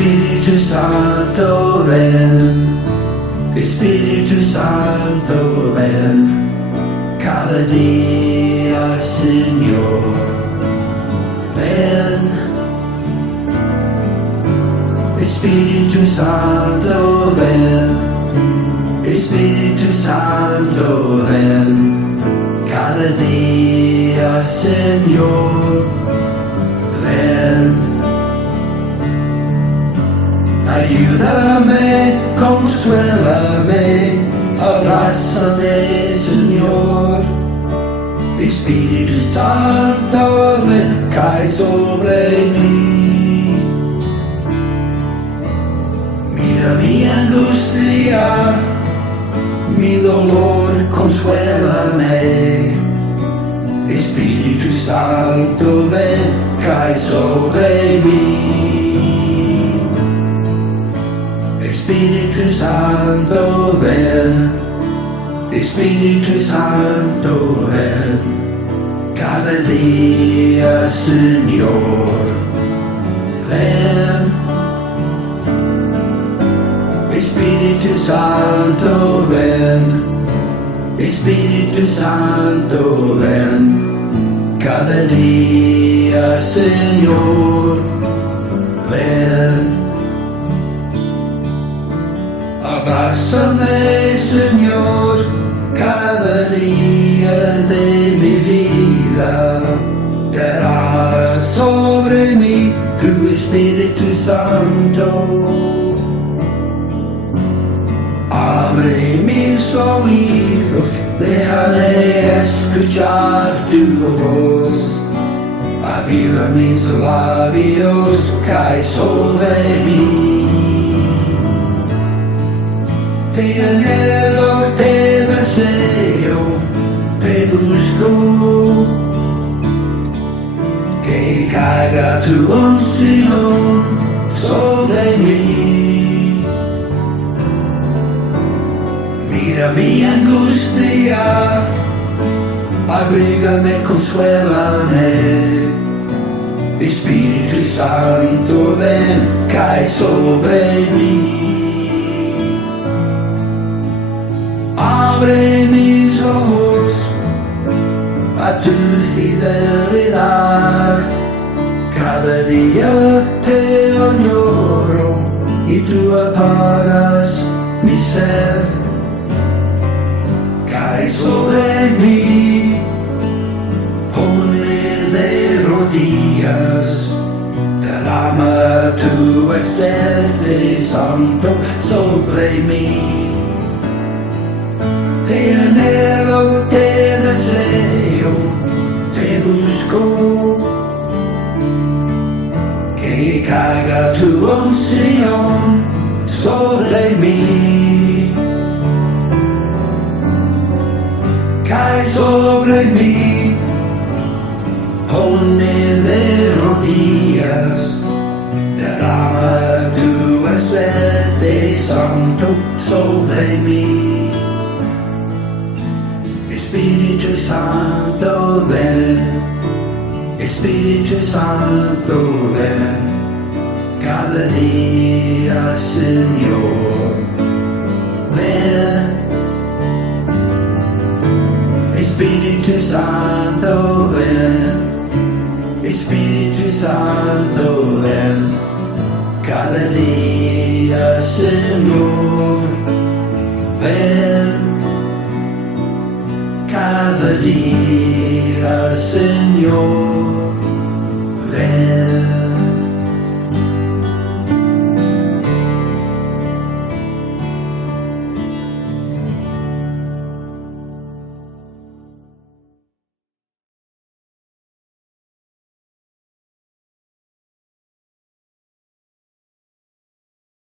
Espíritu Santo, ven. Espíritu Santo, ven. Cada día, Señor, ven. Espíritu Santo, ven. Espíritu Santo, ven. Cada día, Señor, ven. Ayúdame, consuélame, abrázame, Señor. Espíritu Santo, ven, cae sobre mí. Mira mi angustia, mi dolor, consuélame. Espíritu Santo, ven, cae sobre mí. Espíritu Santo, ven. Espíritu Santo, ven. Cada día, Señor, ven. Espíritu Santo, ven. Espíritu Santo, ven. Cada día, Señor, ven. Abrázame, Señor, cada día de mi vida. Derrama sobre mí tu Espíritu Santo. Abre mis oídos, déjame escuchar tu voz. Aviva mis labios, cae sobre mí. Te anhelo, te deseo, te busco. Que caiga tu unción sobre mí. Mira mi angustia, abrígame, consuélame. Espíritu Santo, ven, cae sobre mí. Abre mis ojos a tu fidelidad. Cada día te añoro y tú apagas mi sed. Cae sobre mí, ponme de rodillas. Derrama tu Espíritu Santo sobre mí. Te anhelo, te deseo, te busco. Que caiga tu unción sobre mí. Cae sobre mí, ponme de rodillas. Derrama tu Espíritu Santo sobre mí. Espíritu Santo, ven. Espíritu Santo, ven. Cada día, Señor, ven. Espíritu Santo, ven. Espíritu Santo, ven. Cada día, Señor, ven. Cada día, Señor, ven.